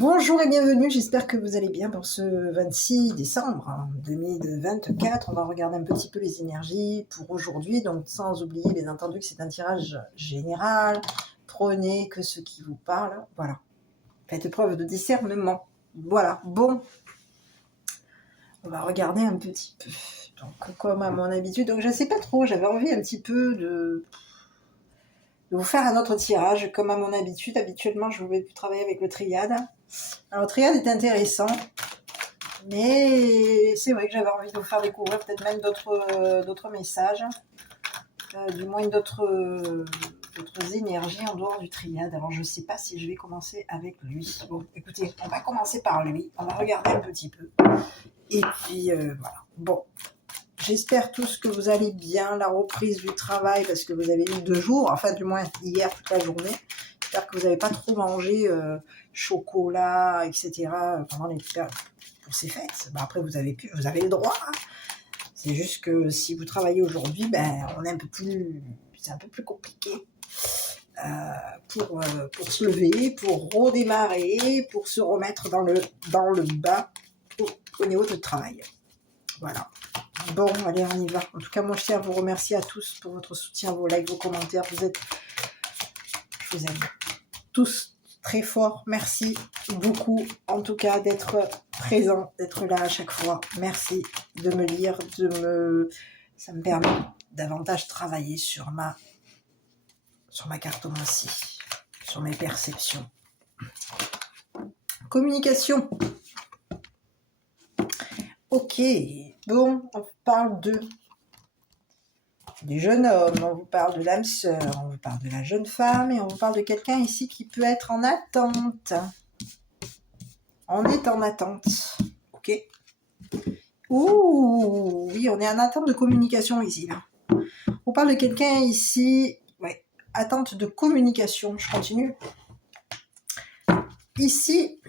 Bonjour et bienvenue, j'espère que vous allez bien pour ce 26 décembre 2024. On va regarder un petit peu les énergies pour aujourd'hui, donc sans oublier bien entendu que c'est un tirage général. Prenez que ce qui vous parle, voilà. Faites preuve de discernement. Voilà, bon. On va regarder un petit peu. Donc comme à mon habitude, donc je ne sais pas trop, j'avais envie un petit peu de vous faire un autre tirage, comme à mon habitude. Habituellement, je vais travailler avec le triade. Alors, le triade est intéressant, mais c'est vrai que j'avais envie de vous faire découvrir peut-être même d'autres messages, du moins d'autres énergies en dehors du triade. Alors, je ne sais pas si je vais commencer avec lui. Bon, écoutez, on va commencer par lui. On va regarder un petit peu. Et puis, voilà. Bon. J'espère tous que vous allez bien, la reprise du travail, parce que vous avez eu 2 jours, enfin du moins hier toute la journée. J'espère que vous n'avez pas trop mangé chocolat, etc. pendant les pour ces fêtes. Ben, après, vous avez le droit. Hein. C'est juste que si vous travaillez aujourd'hui, ben, c'est un peu plus compliqué pour se lever, pour redémarrer, pour se remettre dans le bas au niveau du travail. Voilà. Bon, allez, on y va. En tout cas, moi, je tiens à vous remercier à tous pour votre soutien, vos likes, vos commentaires. Je vous aime tous très fort. Merci beaucoup, en tout cas, d'être présent, d'être là à chaque fois. Merci de me lire, ça me permet davantage travailler sur ma cartomancie, sur mes perceptions. Communication. Ok, bon, on parle du jeune homme, on vous parle de l'âme sœur, on vous parle de la jeune femme et on vous parle de quelqu'un ici qui peut être en attente. On est en attente, ok. Ouh, oui, on est en attente de communication ici, là. On parle de quelqu'un ici, ouais, attente de communication, je continue. Ici,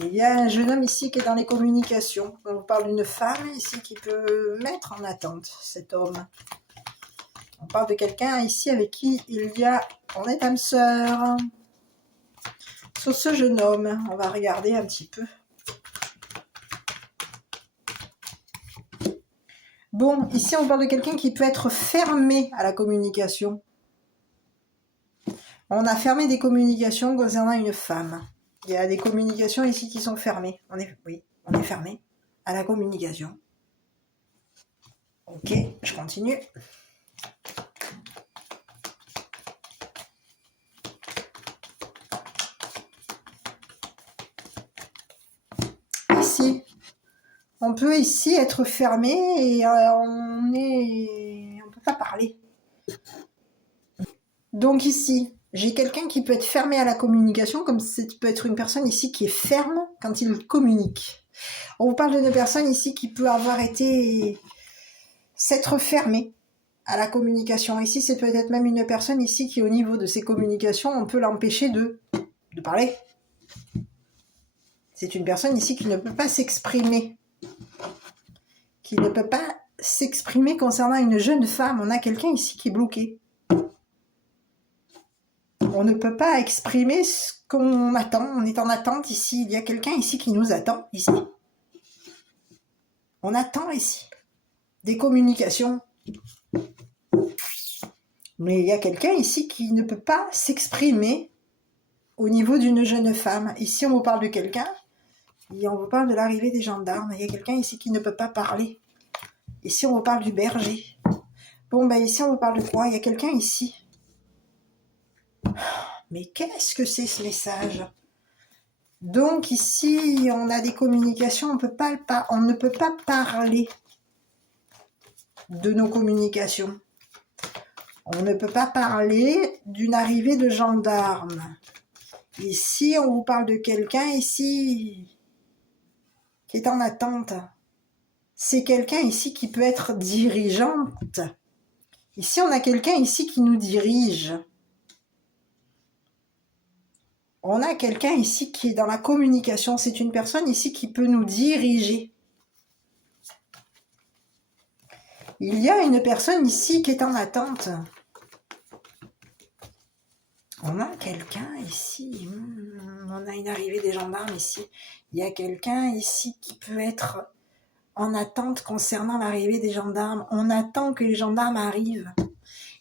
il y a un jeune homme ici qui est dans les communications. On vous parle d'une femme ici qui peut mettre en attente cet homme. On parle de quelqu'un ici avec qui on est âme sœur. Sur ce jeune homme, on va regarder un petit peu. Bon, ici on parle de quelqu'un qui peut être fermé à la communication. On a fermé des communications concernant une femme. Il y a des communications ici qui sont fermées. On est fermé à la communication. Ok, je continue. Ici, on peut ici être fermé et on ne peut pas parler. Donc ici, j'ai quelqu'un qui peut être fermé à la communication, comme ça peut être une personne ici qui est ferme quand il communique. On vous parle d'une personne ici qui peut avoir s'être fermée à la communication. Ici, c'est peut-être même une personne ici qui, au niveau de ses communications, on peut l'empêcher de parler. C'est une personne ici qui ne peut pas s'exprimer. Qui ne peut pas s'exprimer concernant une jeune femme. On a quelqu'un ici qui est bloqué. On ne peut pas exprimer ce qu'on attend. On est en attente ici. Il y a quelqu'un ici qui nous attend ici. On attend ici des communications. Mais il y a quelqu'un ici qui ne peut pas s'exprimer au niveau d'une jeune femme. Ici, on vous parle de quelqu'un et on vous parle de l'arrivée des gendarmes. Il y a quelqu'un ici qui ne peut pas parler. Ici, on vous parle du berger. Bon, ben ici, on vous parle de quoi? Il y a quelqu'un ici. Mais qu'est-ce que c'est ce message? Donc ici, on a des communications, on ne peut pas parler de nos communications. On ne peut pas parler d'une arrivée de gendarmes. Ici, on vous parle de quelqu'un ici qui est en attente. C'est quelqu'un ici qui peut être dirigeante. Ici, on a quelqu'un ici qui nous dirige. On a quelqu'un ici qui est dans la communication. C'est une personne ici qui peut nous diriger. Il y a une personne ici qui est en attente. On a quelqu'un ici, on a une arrivée des gendarmes ici. Il y a quelqu'un ici qui peut être en attente concernant l'arrivée des gendarmes. On attend que les gendarmes arrivent.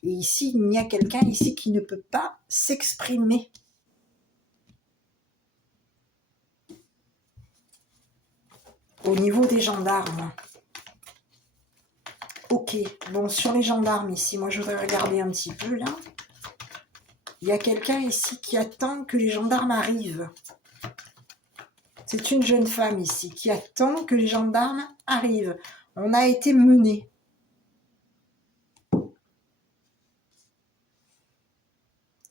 Et ici, il y a quelqu'un ici qui ne peut pas s'exprimer. Au niveau des gendarmes. Ok, bon, sur les gendarmes ici, moi je voudrais regarder un petit peu là. Il y a quelqu'un ici qui attend que les gendarmes arrivent. C'est une jeune femme ici qui attend que les gendarmes arrivent. On a été menés.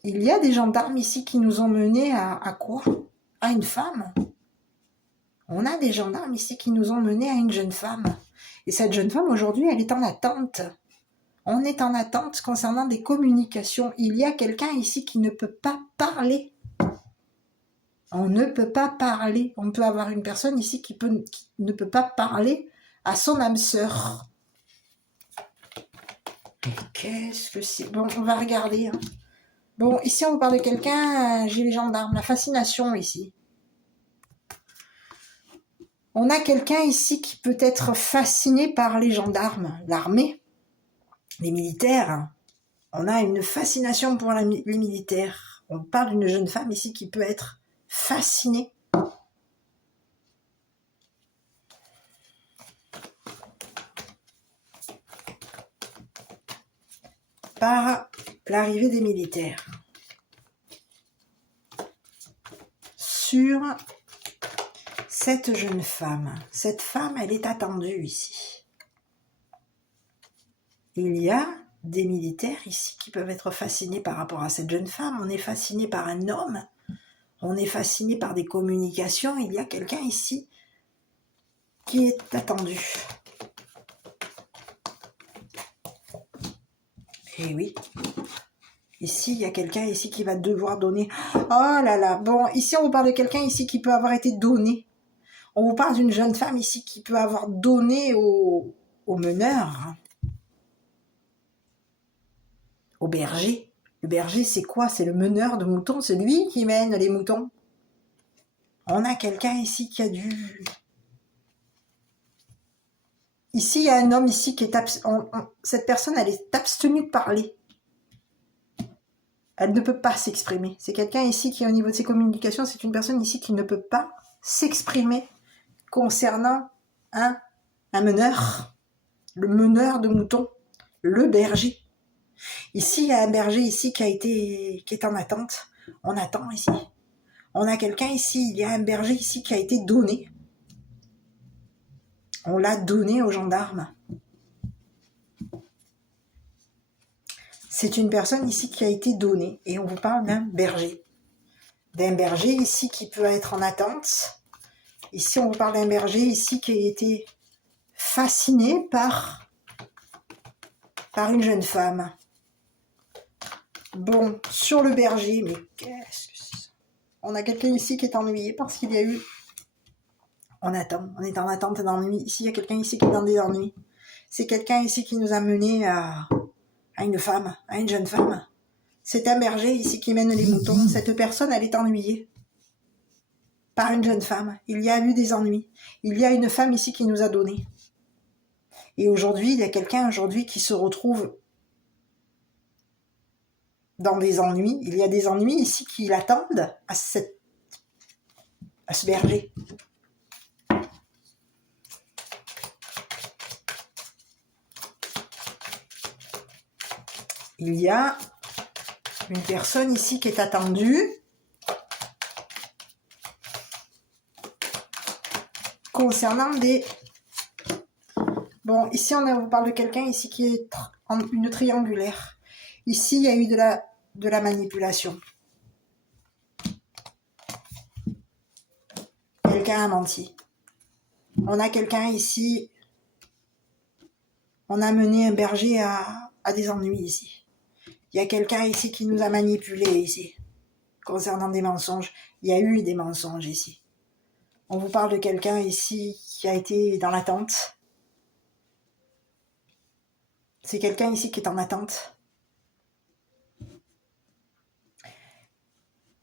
Il y a des gendarmes ici qui nous ont menés à quoi? À une femme. On a des gendarmes ici qui nous ont menés à une jeune femme. Et cette jeune femme, aujourd'hui, elle est en attente. On est en attente concernant des communications. Il y a quelqu'un ici qui ne peut pas parler. On ne peut pas parler. On peut avoir une personne ici qui ne peut pas parler à son âme sœur. Qu'est-ce que c'est? Bon, on va regarder. Hein. Bon, ici, on vous parle de quelqu'un, j'ai les gendarmes, la fascination ici. On a quelqu'un ici qui peut être fasciné par les gendarmes, l'armée, les militaires. On a une fascination pour les militaires. On parle d'une jeune femme ici qui peut être fascinée par l'arrivée des militaires. Sur cette jeune femme. Cette femme, elle est attendue ici. Il y a des militaires ici qui peuvent être fascinés par rapport à cette jeune femme. On est fasciné par un homme. On est fasciné par des communications. Il y a quelqu'un ici qui est attendu. Et oui. Ici, il y a quelqu'un ici qui va devoir donner. Oh là là. Bon, ici, on vous parle de quelqu'un ici qui peut avoir été donné. On vous parle d'une jeune femme ici qui peut avoir donné au meneur. Au berger. Le berger, c'est quoi? C'est le meneur de moutons. C'est lui qui mène les moutons. On a quelqu'un ici qui a dû... Ici, il y a un homme ici qui est... Cette personne, elle est abstenue de parler. Elle ne peut pas s'exprimer. C'est quelqu'un ici qui, au niveau de ses communications, c'est une personne ici qui ne peut pas s'exprimer concernant un meneur. Le meneur de moutons. Le berger. Ici, il y a un berger ici qui est en attente. On attend ici. On a quelqu'un ici, il y a un berger ici qui a été donné. On l'a donné aux gendarmes. C'est une personne ici qui a été donnée. Et on vous parle d'un berger. D'un berger ici qui peut être en attente. Ici, on vous parle d'un berger ici qui a été fasciné par une jeune femme. Bon, sur le berger, mais qu'est-ce que c'est ça? On a quelqu'un ici qui est ennuyé parce qu'il y a eu... On attend, on est en attente d'ennui. Ici, il y a quelqu'un ici qui est dans des ennuis. C'est quelqu'un ici qui nous a menés à une femme, à une jeune femme. C'est un berger ici qui mène les moutons. Cette personne, elle est ennuyée par une jeune femme. Il y a eu des ennuis. Il y a une femme ici qui nous a donné. Et aujourd'hui, il y a quelqu'un aujourd'hui qui se retrouve dans des ennuis. Il y a des ennuis ici qui l'attendent à ce berger. Il y a une personne ici qui est attendue concernant des... Bon, ici, on vous parle de quelqu'un ici qui est en une triangulaire. Ici, il y a eu de la manipulation. Quelqu'un a menti. On a quelqu'un ici... On a mené un berger à des ennuis ici. Il y a quelqu'un ici qui nous a manipulés ici. Concernant des mensonges. Il y a eu des mensonges ici. On vous parle de quelqu'un ici qui a été dans l'attente. C'est quelqu'un ici qui est en attente.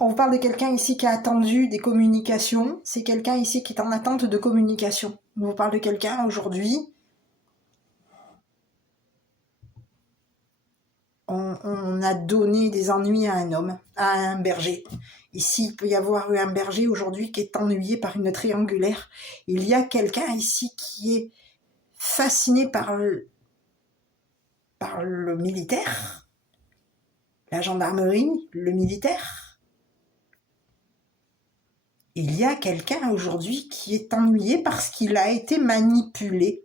On vous parle de quelqu'un ici qui a attendu des communications. C'est quelqu'un ici qui est en attente de communication. On vous parle de quelqu'un aujourd'hui. On a donné des ennuis à un homme, à un berger. Ici, il peut y avoir un berger aujourd'hui qui est ennuyé par une triangulaire. Il y a quelqu'un ici qui est fasciné par le militaire, la gendarmerie, le militaire. Il y a quelqu'un aujourd'hui qui est ennuyé parce qu'il a été manipulé.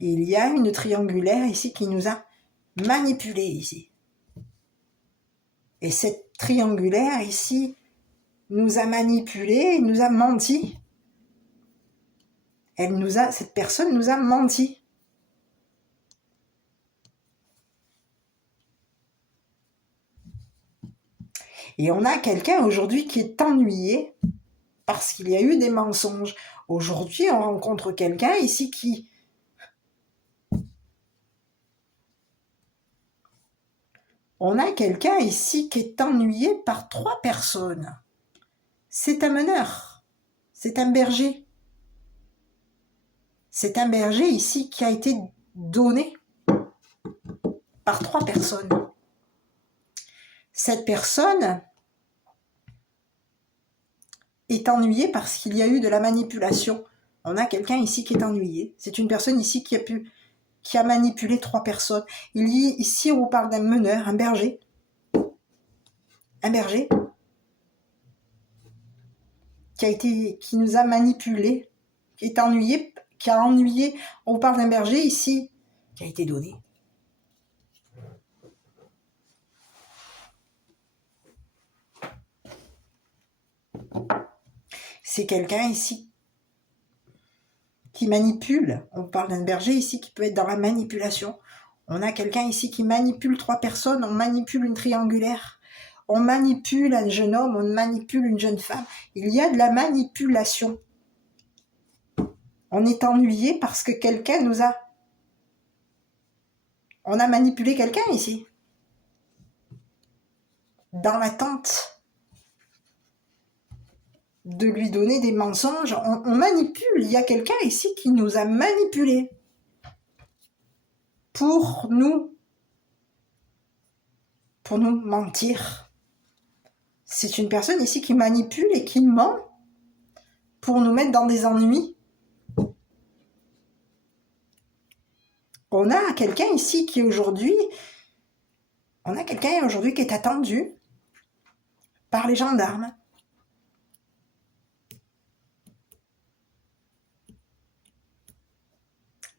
Il y a une triangulaire ici qui nous a manipulé ici. Et cette triangulaire ici nous a manipulé, nous a menti. Cette personne nous a menti. Et on a quelqu'un aujourd'hui qui est ennuyé parce qu'il y a eu des mensonges. Aujourd'hui, on rencontre quelqu'un ici qui... On a quelqu'un ici qui est ennuyé par 3 personnes. C'est un meneur. C'est un berger. C'est un berger ici qui a été donné par 3 personnes. Cette personne est ennuyée parce qu'il y a eu de la manipulation. On a quelqu'un ici qui est ennuyé. C'est une personne ici qui a manipulé 3 personnes. Ici, on vous parle d'un meneur, un berger. Un berger qui nous a manipulés, qui a ennuyé. On vous parle d'un berger ici qui a été donné. C'est quelqu'un ici qui manipule. On parle d'un berger ici qui peut être dans la manipulation. On a quelqu'un ici qui manipule 3 personnes. On manipule une triangulaire. On manipule un jeune homme. On manipule une jeune femme. Il y a de la manipulation. On est ennuyé parce que quelqu'un nous a... On a manipulé quelqu'un ici. Dans l'attente de lui donner des mensonges, on manipule. Il y a quelqu'un ici qui nous a manipulés pour nous mentir. C'est une personne ici qui manipule et qui ment pour nous mettre dans des ennuis. On a quelqu'un ici qui aujourd'hui est attendu par les gendarmes.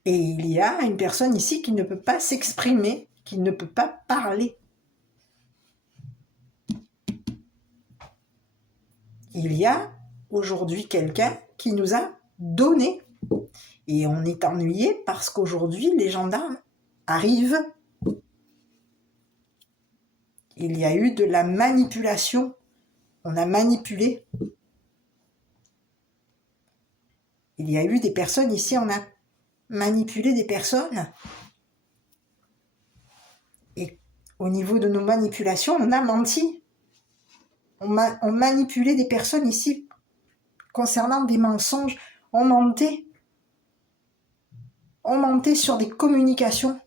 Et il y a une personne ici qui ne peut pas s'exprimer, qui ne peut pas parler. Il y a aujourd'hui quelqu'un qui nous a donné. Et on est ennuyé parce qu'aujourd'hui, les gendarmes arrivent. Il y a eu de la manipulation. On a manipulé. Il y a eu des personnes ici, on a manipulé des personnes. Et au niveau de nos manipulations, on a menti. On manipulait des personnes ici concernant des mensonges. On mentait. On mentait sur des communications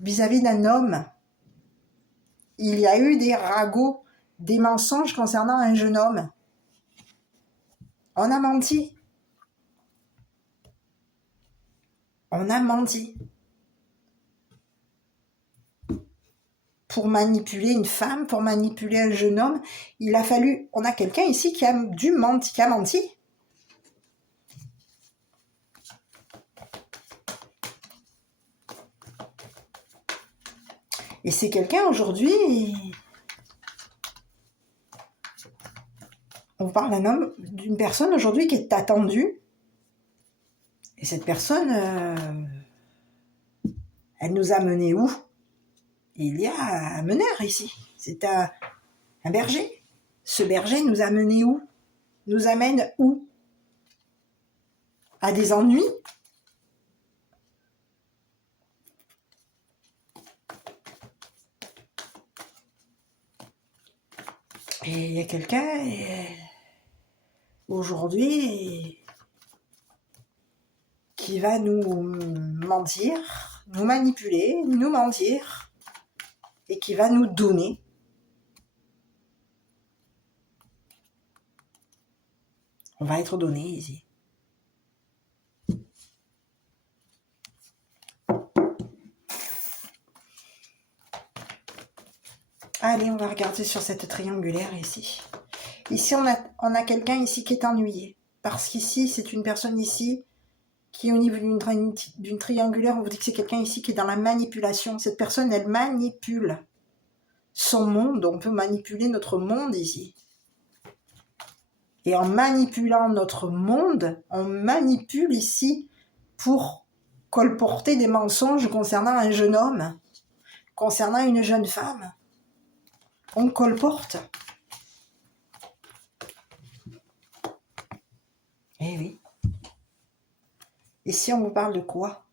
vis-à-vis d'un homme. Il y a eu des ragots, des mensonges concernant un jeune homme. On a menti. On a menti. Pour manipuler une femme, pour manipuler un jeune homme, on a quelqu'un ici qui a menti. Et c'est quelqu'un aujourd'hui, on parle d'une personne aujourd'hui qui est attendue. Et cette personne, elle nous a menés où? Il y a un meneur ici. C'est un berger. Ce berger nous a menés où? Nous amène où? À des ennuis? Et il y a quelqu'un aujourd'hui qui va nous mentir, nous manipuler, nous mentir, et qui va nous donner. On va être donné ici. Allez, on va regarder sur cette triangulaire ici. Ici, on a quelqu'un ici qui est ennuyé. Parce qu'ici, c'est une personne ici qui est au niveau d'une triangulaire. On vous dit que c'est quelqu'un ici qui est dans la manipulation. Cette personne, elle manipule son monde. On peut manipuler notre monde ici. Et en manipulant notre monde, on manipule ici pour colporter des mensonges concernant un jeune homme, concernant une jeune femme. On colporte. Eh oui. Ici, on vous parle de quoi?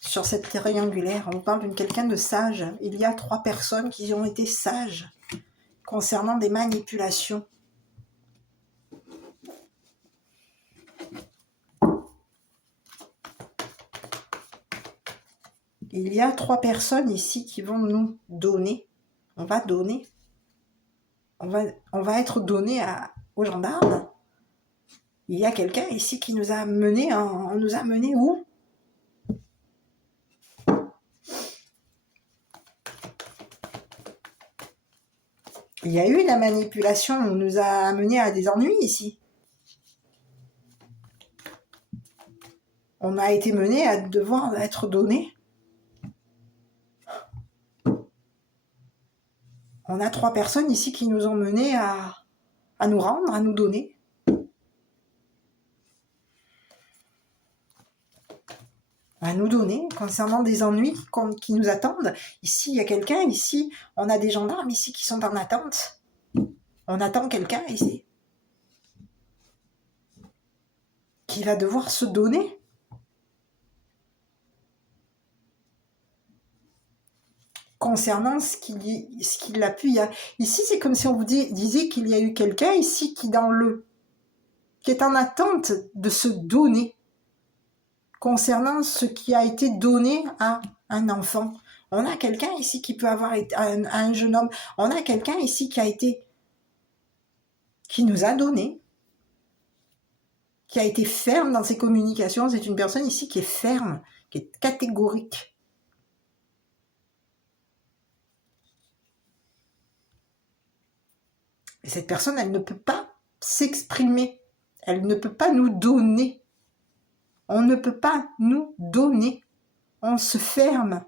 Sur cette triangulaire, on vous parle d'une quelqu'un de sage. Il y a 3 personnes qui ont été sages concernant des manipulations. Il y a 3 personnes ici qui vont nous donner. On va donner. On va être donné aux gendarmes. Il y a quelqu'un ici qui nous a menés. On nous a menés où? Il y a eu la manipulation. On nous a amenés à des ennuis ici. On a été menés à devoir être donnés. On a 3 personnes ici qui nous ont menés à nous rendre, à nous donner. À nous donner concernant des ennuis qui nous attendent. Ici, il y a quelqu'un, ici, on a des gendarmes ici qui sont en attente. On attend quelqu'un ici qui va devoir se donner. Concernant ce qu'il a pu... Ici, c'est comme si on vous disait qu'il y a eu quelqu'un ici qui est en attente de se donner concernant ce qui a été donné à un enfant. On a quelqu'un ici qui peut avoir été un jeune homme. On a quelqu'un ici qui nous a donné, qui a été ferme dans ses communications. C'est une personne ici qui est ferme, qui est catégorique. Et cette personne, elle ne peut pas s'exprimer. Elle ne peut pas nous donner. On ne peut pas nous donner. On se ferme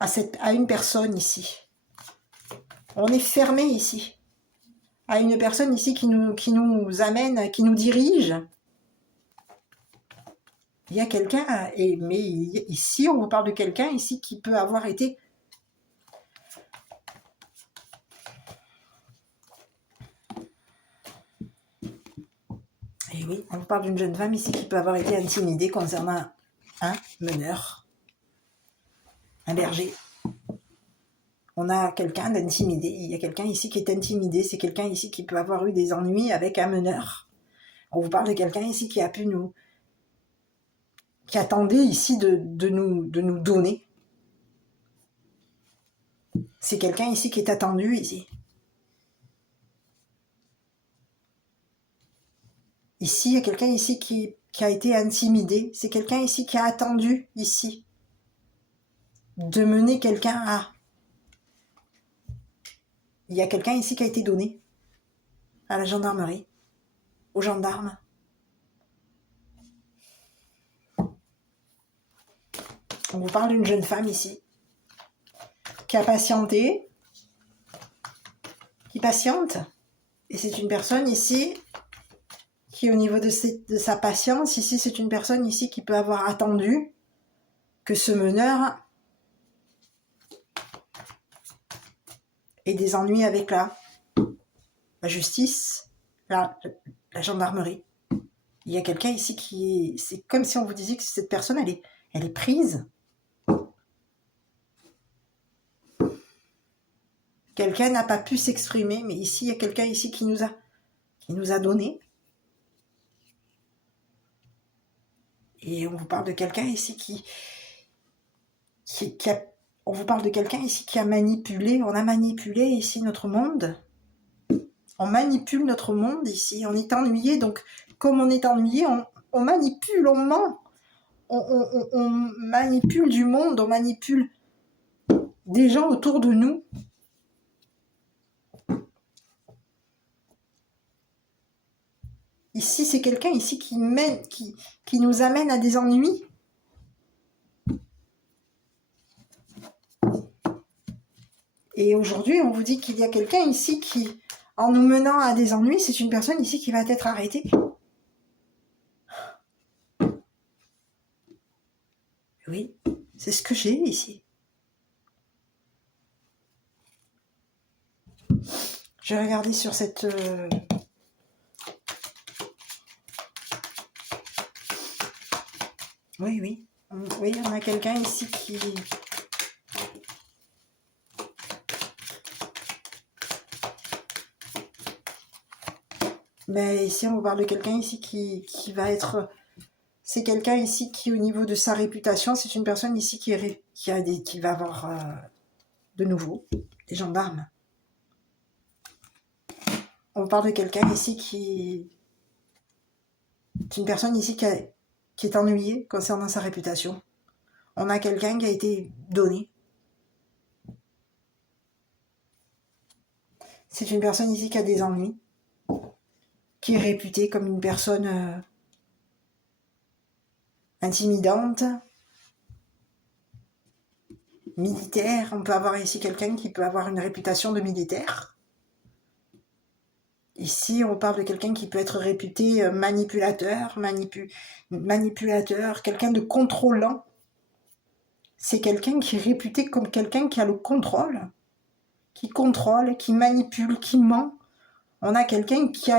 à une personne ici. On est fermé ici. À une personne ici qui nous amène, qui nous dirige. Il y a quelqu'un, mais ici, on vous parle de quelqu'un ici qui peut avoir été... Et oui, on vous parle d'une jeune femme ici qui peut avoir été intimidée concernant un meneur, un berger. On a quelqu'un d'intimidé. Il y a quelqu'un ici qui est intimidé. C'est quelqu'un ici qui peut avoir eu des ennuis avec un meneur. On vous parle de quelqu'un ici qui a pu qui attendait ici de nous donner. C'est quelqu'un ici qui est attendu ici. Ici, il y a quelqu'un ici qui a été intimidé. C'est quelqu'un ici qui a attendu ici de mener quelqu'un à... Il y a quelqu'un ici qui a été donné à la gendarmerie, aux gendarmes. On vous parle d'une jeune femme ici qui a patienté, qui patiente. Et c'est une personne ici qui, au niveau de sa patience, ici, c'est une personne ici qui peut avoir attendu que ce meneur ait des ennuis avec la justice, la gendarmerie. Il y a quelqu'un ici qui est... C'est comme si on vous disait que cette personne, elle est prise. Quelqu'un n'a pas pu s'exprimer, mais ici, il y a quelqu'un ici qui nous a donné. Et on vous parle de quelqu'un ici on vous parle de quelqu'un ici qui a manipulé, on a manipulé ici notre monde. On manipule notre monde ici, on est ennuyé, donc comme on est ennuyé, on manipule, on ment. On manipule du monde, on manipule des gens autour de nous. Ici, c'est quelqu'un ici qui nous amène à des ennuis. Et aujourd'hui, on vous dit qu'il y a quelqu'un ici qui, en nous menant à des ennuis, c'est une personne ici qui va être arrêtée. Oui, c'est ce que j'ai ici. Je vais regarder sur cette... Oui, oui. Oui, on a quelqu'un ici qui... Mais ici, on vous parle de quelqu'un ici qui va être... C'est quelqu'un ici qui, au niveau de sa réputation, c'est une personne ici qui va avoir de nouveau des gendarmes. On vous parle de quelqu'un ici qui... C'est une personne ici qui est ennuyée concernant sa réputation. On a quelqu'un qui a été donné. C'est une personne ici qui a des ennuis, qui est réputée comme une personne intimidante, militaire. On peut avoir ici quelqu'un qui peut avoir une réputation de militaire. Ici, on parle de quelqu'un qui peut être réputé manipulateur, quelqu'un de contrôlant. C'est quelqu'un qui est réputé comme quelqu'un qui a le contrôle, qui manipule, qui ment. On a quelqu'un qui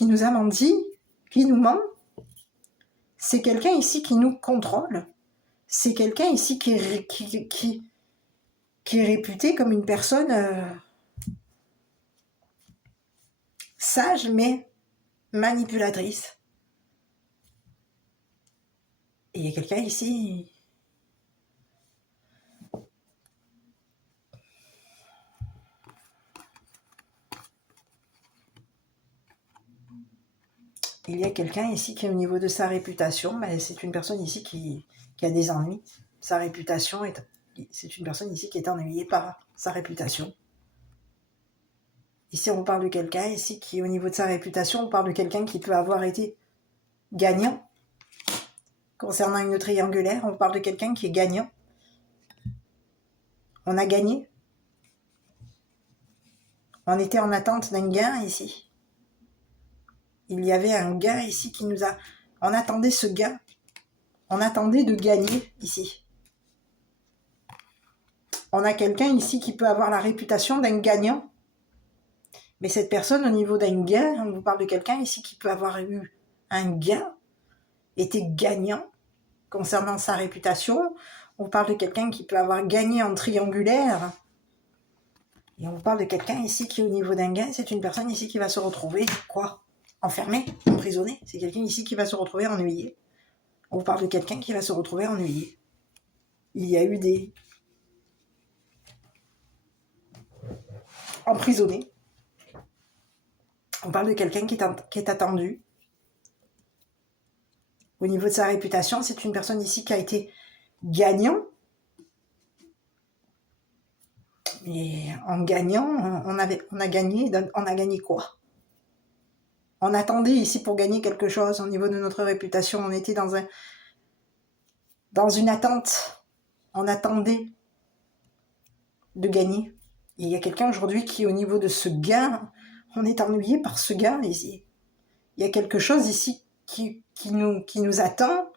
nous a menti, qui nous ment. C'est quelqu'un ici qui nous contrôle. C'est quelqu'un ici qui est réputé comme une personne sage mais manipulatrice. Et il y a quelqu'un ici... Il y a quelqu'un ici qui, au niveau de sa réputation, mais c'est une personne ici qui a des ennuis. Sa réputation, c'est une personne ici qui est ennuyée par sa réputation. Ici, on parle de quelqu'un ici qui, au niveau de sa réputation, on parle de quelqu'un qui peut avoir été gagnant. Concernant une triangulaire, on parle de quelqu'un qui est gagnant. On a gagné. On était en attente d'un gain ici. Il y avait un gain ici qui nous a... On attendait ce gain. On attendait de gagner ici. On a quelqu'un ici qui peut avoir la réputation d'un gagnant. Mais cette personne, au niveau d'un gain, on vous parle de quelqu'un ici qui peut avoir eu un gain, était gagnant concernant sa réputation. On vous parle de quelqu'un qui peut avoir gagné en triangulaire. Et on vous parle de quelqu'un ici qui, au niveau d'un gain, c'est une personne ici qui va se retrouver, quoi ? Enfermé, emprisonné. C'est quelqu'un ici qui va se retrouver ennuyé. On vous parle de quelqu'un qui va se retrouver ennuyé. Il y a eu des emprisonnés. On parle de quelqu'un qui est attendu. Au niveau de sa réputation, c'est une personne ici qui a été gagnant. Et en gagnant, on a gagné quoi ? On attendait ici pour gagner quelque chose au niveau de notre réputation. On était dans une attente. On attendait de gagner. Et il y a quelqu'un aujourd'hui qui, au niveau de ce gain, on est ennuyé par ce gain ici. Il y a quelque chose ici qui nous attend,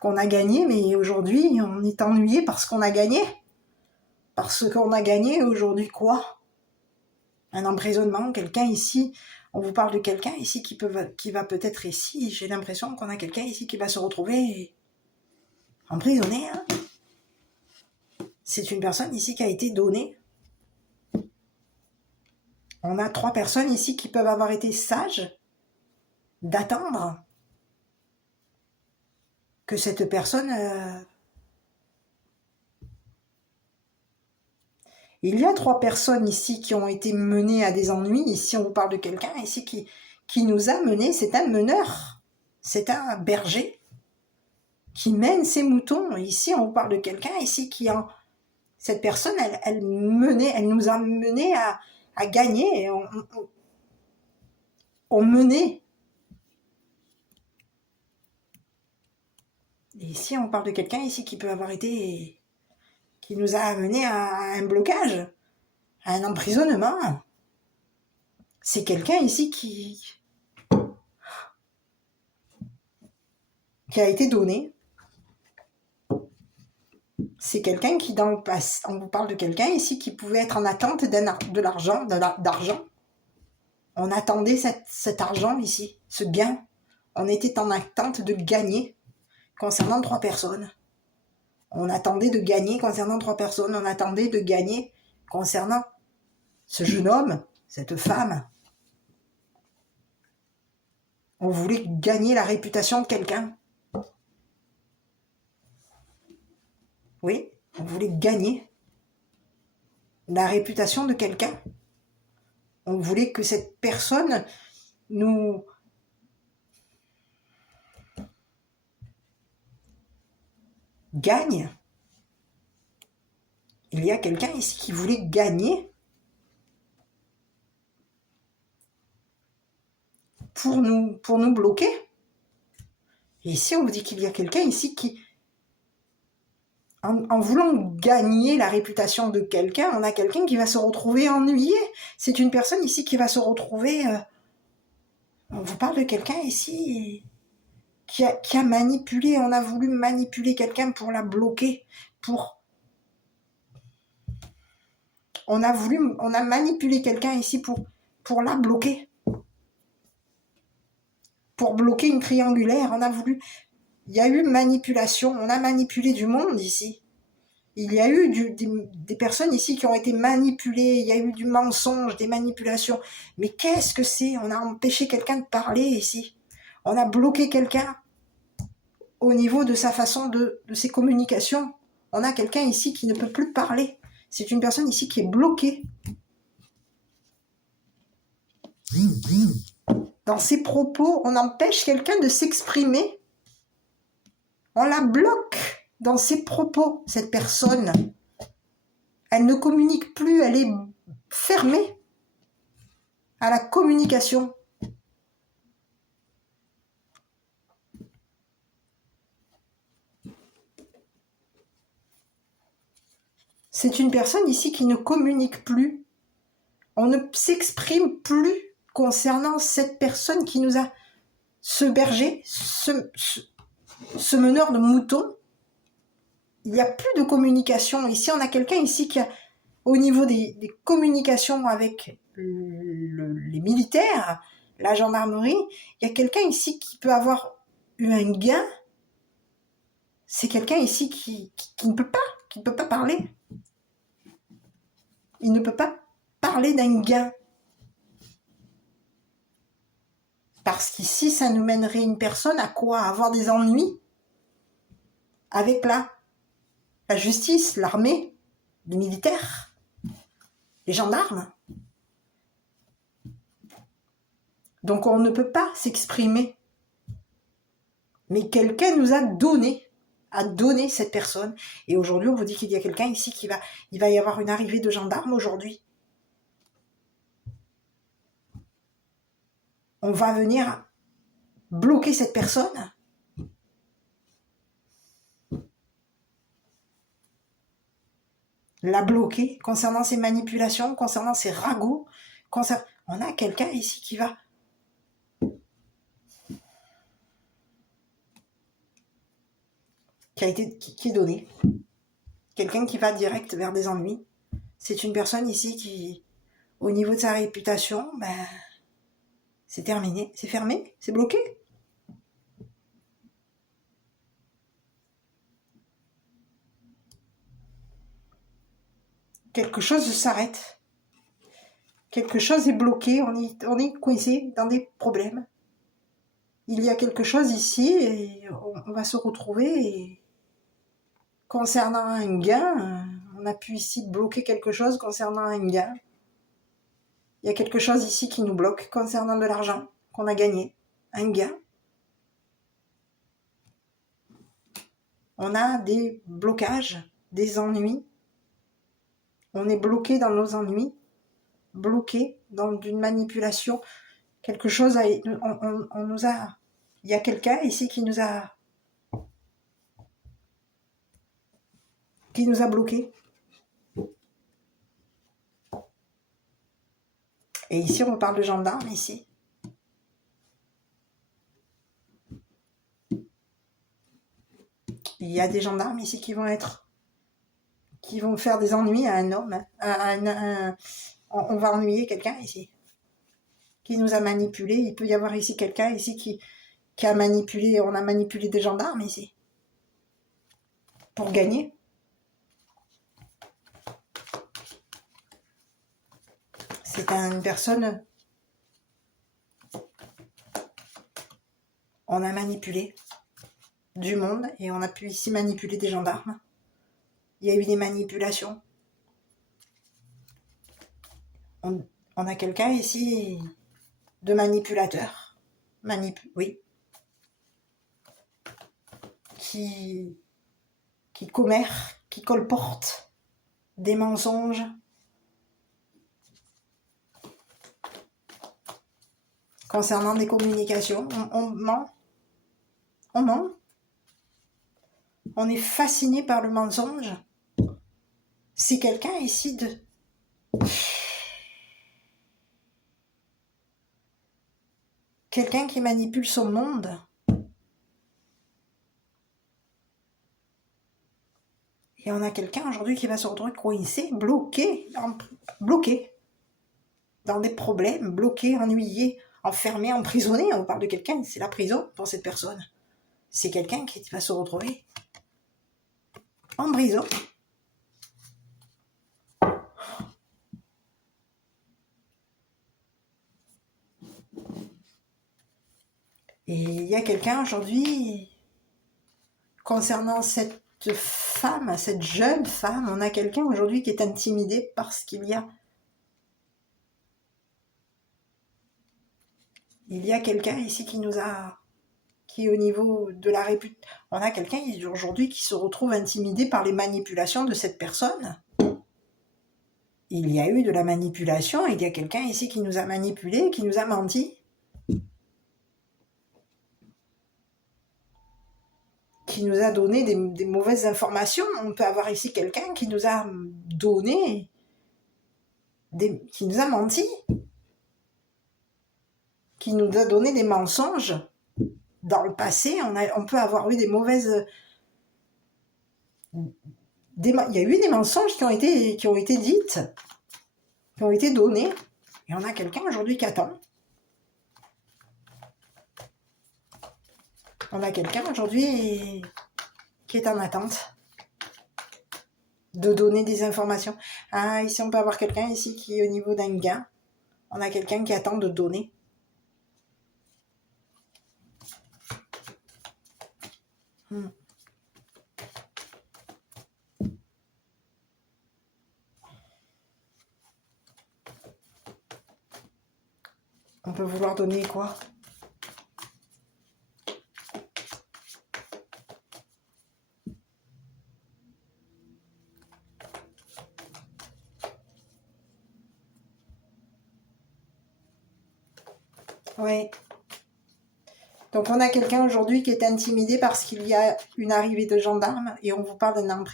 qu'on a gagné, mais aujourd'hui, on est ennuyé parce qu'on a gagné. Parce qu'on a gagné aujourd'hui quoi ? Un emprisonnement, quelqu'un ici, on vous parle de quelqu'un ici qui va peut-être ici, j'ai l'impression qu'on a quelqu'un ici qui va se retrouver emprisonné. Hein. C'est une personne ici qui a été donnée. On a 3 personnes ici qui peuvent avoir été sages d'attendre que cette personne... Il y a 3 personnes ici qui ont été menées à des ennuis. Ici, on vous parle de quelqu'un ici qui nous a menés. C'est un meneur. C'est un berger qui mène ses moutons. Ici, on vous parle de quelqu'un ici qui en... Cette personne, elle nous a menés à gagner. On menait. Et ici, on parle de quelqu'un ici qui peut avoir été... qui nous a amené à un blocage, à un emprisonnement. C'est quelqu'un ici qui a été donné. C'est quelqu'un qui, dans le passé, on vous parle de quelqu'un ici qui pouvait être en attente d'argent. On attendait cet argent ici, ce gain. On était en attente de gagner concernant 3 personnes. On attendait de gagner concernant 3 personnes. On attendait de gagner concernant ce jeune homme, cette femme. On voulait gagner la réputation de quelqu'un. Oui, on voulait gagner la réputation de quelqu'un. On voulait que cette personne nous... gagne. Il y a quelqu'un ici qui voulait gagner pour nous bloquer. Et ici, on vous dit qu'il y a quelqu'un ici qui, en voulant gagner la réputation de quelqu'un, on a quelqu'un qui va se retrouver ennuyé. C'est une personne ici qui va se retrouver... on vous parle de quelqu'un ici qui a manipulé, on a voulu manipuler quelqu'un pour la bloquer, on a manipulé quelqu'un ici pour la bloquer. Pour bloquer une triangulaire, il y a eu manipulation, on a manipulé du monde ici. Il y a eu des personnes ici qui ont été manipulées, il y a eu du mensonge, des manipulations. Mais qu'est-ce que c'est? On a empêché quelqu'un de parler ici. On a bloqué quelqu'un au niveau de sa façon de ses communications. On a quelqu'un ici qui ne peut plus parler. C'est une personne ici qui est bloquée. Dans ses propos, on empêche quelqu'un de s'exprimer. On la bloque dans ses propos, cette personne. Elle ne communique plus, elle est fermée à la communication. C'est une personne ici qui ne communique plus. On ne s'exprime plus concernant cette personne qui nous a... Ce berger, ce meneur de moutons. Il n'y a plus de communication. Ici, on a quelqu'un ici qui a, au niveau des communications avec les militaires, la gendarmerie, il y a quelqu'un ici qui peut avoir eu un gain. C'est quelqu'un ici qui ne peut pas parler. Il ne peut pas parler d'un gain. Parce qu'ici, ça nous mènerait une personne à quoi? À avoir des ennuis avec la justice, l'armée, les militaires, les gendarmes. Donc on ne peut pas s'exprimer. Mais quelqu'un nous a donné cette personne. Et aujourd'hui, on vous dit qu'il y a quelqu'un ici il va y avoir une arrivée de gendarmes aujourd'hui. On va venir bloquer cette personne. La bloquer concernant ses manipulations, concernant ses ragots. On a quelqu'un ici qui est donné. Quelqu'un qui va direct vers des ennuis. C'est une personne ici qui, au niveau de sa réputation, c'est terminé, c'est fermé, c'est bloqué. quelque chose s'arrête. Quelque chose est bloqué, on est coincé dans des problèmes. Il y a quelque chose ici et on va se retrouver. Et concernant un gain, on a pu ici bloquer quelque chose concernant un gain. Il y a quelque chose ici qui nous bloque concernant de l'argent qu'on a gagné, un gain. On a des blocages, des ennuis. On est bloqué dans nos ennuis, bloqué dans une manipulation. Quelque chose, on nous a... Il y a quelqu'un ici qui nous a bloqués. Et ici, on parle de gendarmes, ici. Il y a des gendarmes ici qui vont faire des ennuis à un homme. On va ennuyer quelqu'un ici, qui nous a manipulés. Il peut y avoir ici quelqu'un ici qui a manipulé, on a manipulé des gendarmes ici, pour gagner. C'est une personne, on a manipulé du monde et on a pu ici manipuler des gendarmes. Il y a eu des manipulations. On a quelqu'un ici de manipulateur. Oui. Qui commère, qui colporte des mensonges. Concernant des communications, on ment. On ment. On est fasciné par le mensonge. C'est quelqu'un ici de... Quelqu'un qui manipule son monde. Et on a quelqu'un aujourd'hui qui va se retrouver coincé, bloqué, dans des problèmes, bloqué, ennuyé, enfermé, emprisonné. On parle de quelqu'un, c'est la prison pour cette personne. C'est quelqu'un qui va se retrouver en prison. Et il y a quelqu'un aujourd'hui, concernant cette femme, cette jeune femme, on a quelqu'un aujourd'hui qui est intimidé parce qu'il y a... Il y a quelqu'un ici qui au niveau de la réputation... On a quelqu'un aujourd'hui qui se retrouve intimidé par les manipulations de cette personne. Il y a eu de la manipulation, il y a quelqu'un ici qui nous a manipulé, qui nous a menti. Qui nous a donné des mauvaises informations. On peut avoir ici quelqu'un qui nous a donné, qui nous a menti, qui nous a donné des mensonges. Dans le passé, on peut avoir eu des mauvaises... il y a eu des mensonges qui ont été dites, qui ont été donnés. Et on a quelqu'un aujourd'hui qui attend. On a quelqu'un aujourd'hui qui est en attente de donner des informations. Ah, ici, on peut avoir quelqu'un ici qui est au niveau d'un gain. On a quelqu'un qui attend de donner. On peut vouloir donner quoi ? Oui. Donc on a quelqu'un aujourd'hui qui est intimidé parce qu'il y a une arrivée de gendarmes et on vous parle d'un...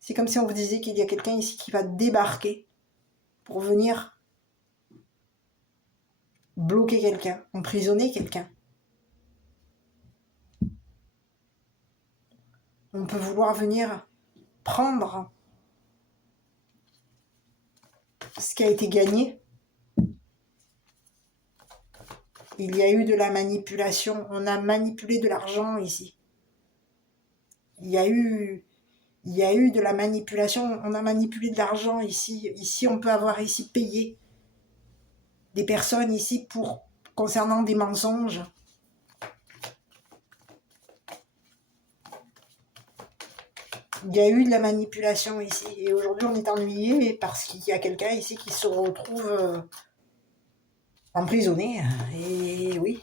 C'est comme si on vous disait qu'il y a quelqu'un ici qui va débarquer pour venir bloquer quelqu'un, emprisonner quelqu'un. On peut vouloir venir prendre ce qui a été gagné. Il y a eu de la manipulation. On a manipulé de l'argent ici. Il y a eu Il y a eu de la manipulation, on a manipulé de l'argent ici. Ici, on peut avoir ici payé des personnes ici concernant des mensonges. Il y a eu de la manipulation ici. Et aujourd'hui, on est ennuyé parce qu'il y a quelqu'un ici qui se retrouve emprisonné. Et oui,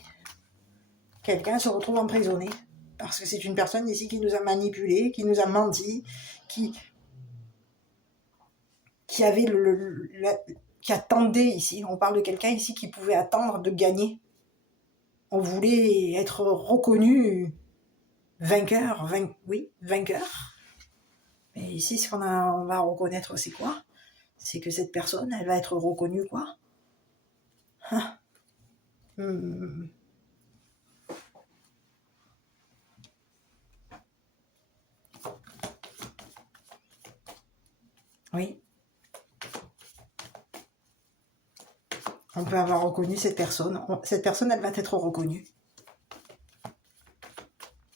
quelqu'un se retrouve emprisonné. Parce que c'est une personne ici qui nous a manipulés, qui nous a menti, qui avait qui attendait ici. On parle de quelqu'un ici qui pouvait attendre de gagner. On voulait être reconnu vainqueur, oui, vainqueur. Mais ici, ce qu'on on va reconnaître, c'est quoi? C'est que cette personne, elle va être reconnue, quoi. Oui. On peut avoir reconnu cette personne. Cette personne, elle va être reconnue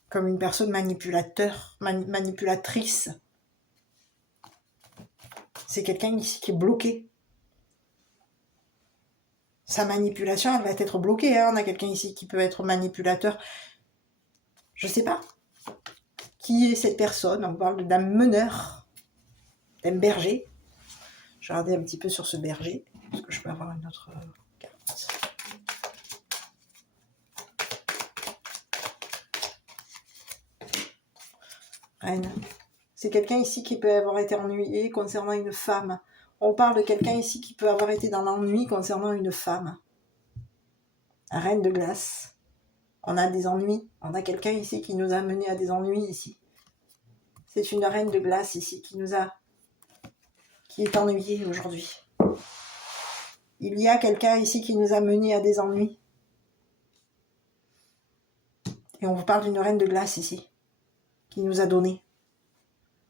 comme une personne manipulatrice. C'est quelqu'un ici qui est bloqué. Sa manipulation, elle va être bloquée. Hein. On a quelqu'un ici qui peut être manipulateur. Je ne sais pas. Qui est cette personne? On parle d'un meneur, d'un berger. Je vais regarder un petit peu sur ce berger. Est-ce que je peux avoir une autre carte? Reine. C'est quelqu'un ici qui peut avoir été ennuyé concernant une femme. On parle de quelqu'un ici qui peut avoir été dans l'ennui concernant une femme. Reine de glace. On a des ennuis. On a quelqu'un ici qui nous a mené à des ennuis ici. C'est une reine de glace ici qui est ennuyée aujourd'hui. Il y a quelqu'un ici qui nous a mené à des ennuis. Et on vous parle d'une reine de glace ici, qui nous a donné.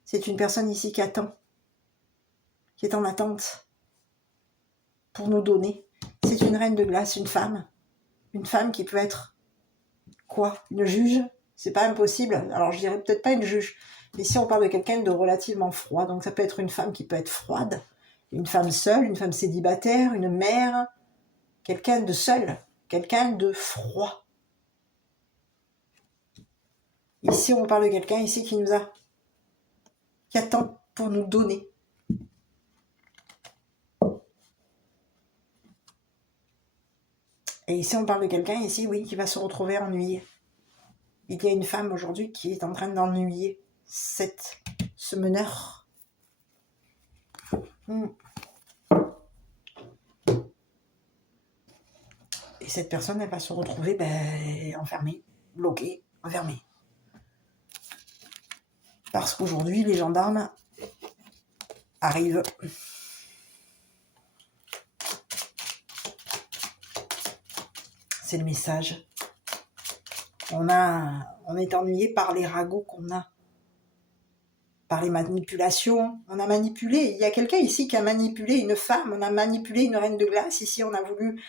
C'est une personne ici qui attend, qui est en attente pour nous donner. C'est une reine de glace, une femme qui peut être quoi? Une juge? C'est pas impossible. Alors je dirais peut-être pas une juge, mais si on parle de quelqu'un de relativement froid, donc ça peut être une femme qui peut être froide, une femme seule, une femme célibataire, une mère, quelqu'un de seul, quelqu'un de froid. Ici, on parle de quelqu'un ici qui attend pour nous donner. Et ici, on parle de quelqu'un ici, oui, qui va se retrouver ennuyé. Il y a une femme aujourd'hui qui est en train d'ennuyer ce meneur. Et cette personne, elle va se retrouver enfermée, bloquée, enfermée. Parce qu'aujourd'hui, les gendarmes arrivent. C'est le message. On est ennuyé par les ragots qu'on a, par les manipulations. On a manipulé. Il y a quelqu'un ici qui a manipulé une femme. On a manipulé une reine de glace. Ici, on a voulu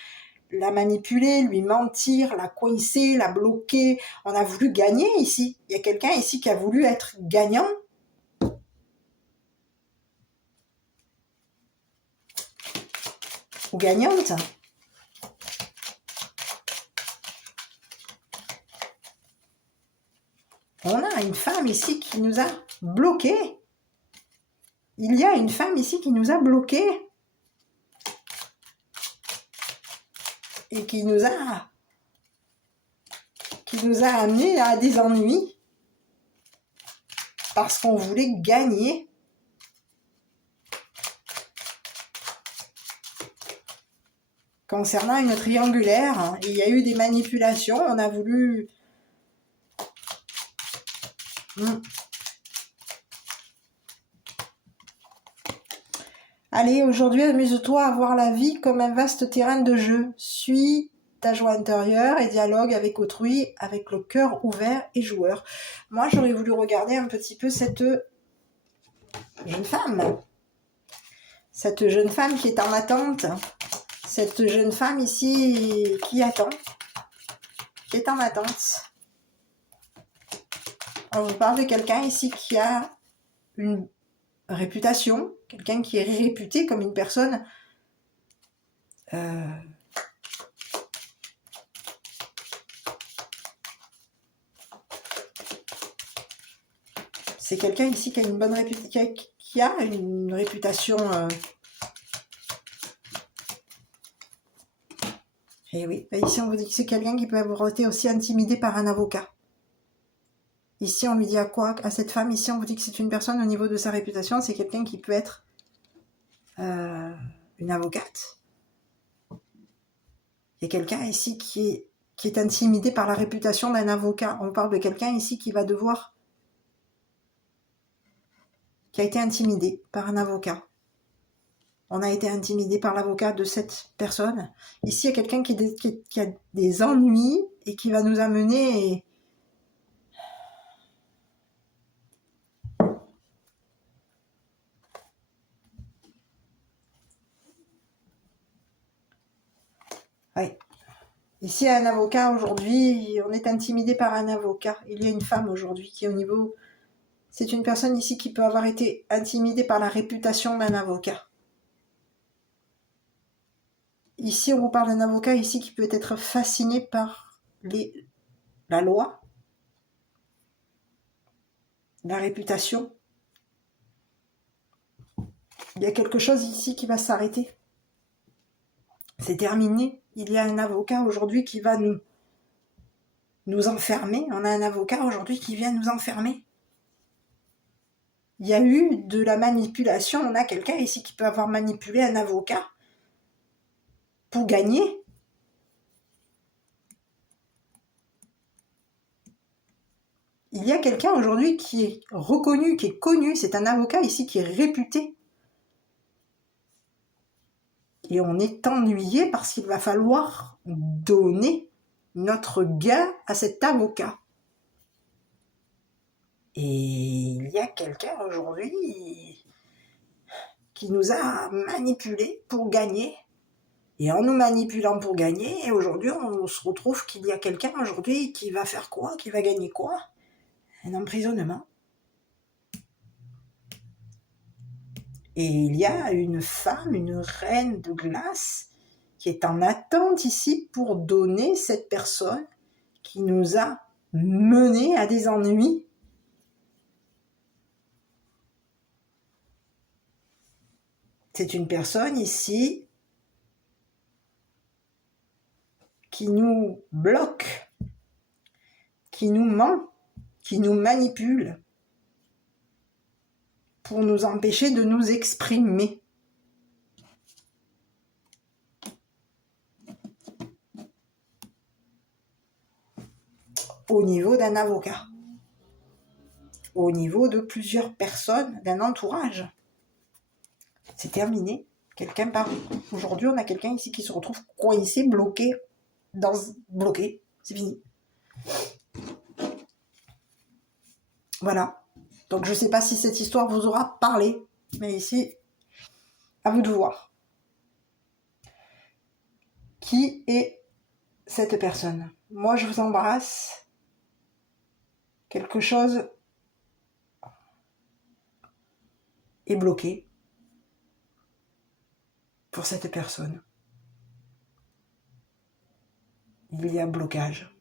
la manipuler, lui mentir, la coincer, la bloquer. On a voulu gagner ici. Il y a quelqu'un ici qui a voulu être gagnant. Ou gagnante. On a une femme ici qui nous a bloqués. Il y a une femme ici qui nous a bloqués. Et qui nous a amenés à des ennuis. Parce qu'on voulait gagner. Concernant une triangulaire, il y a eu des manipulations. On a voulu... Allez, aujourd'hui, amuse-toi à voir la vie comme un vaste terrain de jeu. Suis ta joie intérieure et dialogue avec autrui, avec le cœur ouvert et joueur. Moi, j'aurais voulu regarder un petit peu cette jeune femme. Cette jeune femme qui est en attente. Cette jeune femme ici qui attend. Qui est en attente. On vous parle de quelqu'un ici qui a une réputation, quelqu'un qui est réputé comme une personne c'est quelqu'un ici qui a une bonne réputation, qui a une réputation. Et oui, ici on vous dit que c'est quelqu'un qui peut avoir été aussi intimidé par un avocat. Ici on lui dit à quoi? À cette femme, ici on vous dit que c'est une personne au niveau de sa réputation, c'est quelqu'un qui peut être une avocate. Il y a quelqu'un ici qui est intimidé par la réputation d'un avocat. On parle de quelqu'un ici qui va devoir... qui a été intimidé par un avocat. On a été intimidé par l'avocat de cette personne. Ici, il y a quelqu'un qui a des ennuis et qui va nous amener... Oui. Ici, il y a un avocat aujourd'hui, on est intimidé par un avocat. Il y a une femme aujourd'hui qui est au niveau... C'est une personne ici qui peut avoir été intimidée par la réputation d'un avocat. Ici, on vous parle d'un avocat ici qui peut être fasciné par la loi, la réputation. Il y a quelque chose ici qui va s'arrêter. C'est terminé. Il y a un avocat aujourd'hui qui va nous enfermer. On a un avocat aujourd'hui qui vient nous enfermer. Il y a eu de la manipulation. On a quelqu'un ici qui peut avoir manipulé un avocat pour gagner. Il y a quelqu'un aujourd'hui qui est reconnu, qui est connu. C'est un avocat ici qui est réputé. Et on est ennuyé parce qu'il va falloir donner notre gain à cet avocat. Et il y a quelqu'un aujourd'hui qui nous a manipulés pour gagner. Et en nous manipulant pour gagner, et aujourd'hui on se retrouve qu'il y a quelqu'un aujourd'hui qui va faire quoi? Qui va gagner quoi? Un emprisonnement. Et il y a une femme, une reine de glace, qui est en attente ici pour donner cette personne qui nous a menés à des ennuis. C'est une personne ici qui nous bloque, qui nous ment, qui nous manipule pour nous empêcher de nous exprimer. Au niveau d'un avocat, au niveau de plusieurs personnes, d'un entourage. C'est terminé. Quelqu'un parle. Aujourd'hui, on a quelqu'un ici qui se retrouve coincé, bloqué. Bloqué. C'est fini. Voilà. Donc, je ne sais pas si cette histoire vous aura parlé. Mais ici, à vous de voir. Qui est cette personne? Moi, je vous embrasse. Quelque chose est bloqué pour cette personne. Il y a blocage.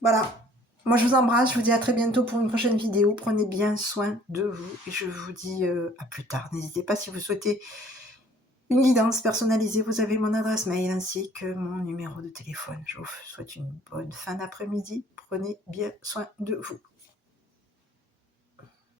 Voilà. Moi, je vous embrasse. Je vous dis à très bientôt pour une prochaine vidéo. Prenez bien soin de vous. Et je vous dis à plus tard. N'hésitez pas si vous souhaitez une guidance personnalisée. Vous avez mon adresse mail ainsi que mon numéro de téléphone. Je vous souhaite une bonne fin d'après-midi. Prenez bien soin de vous.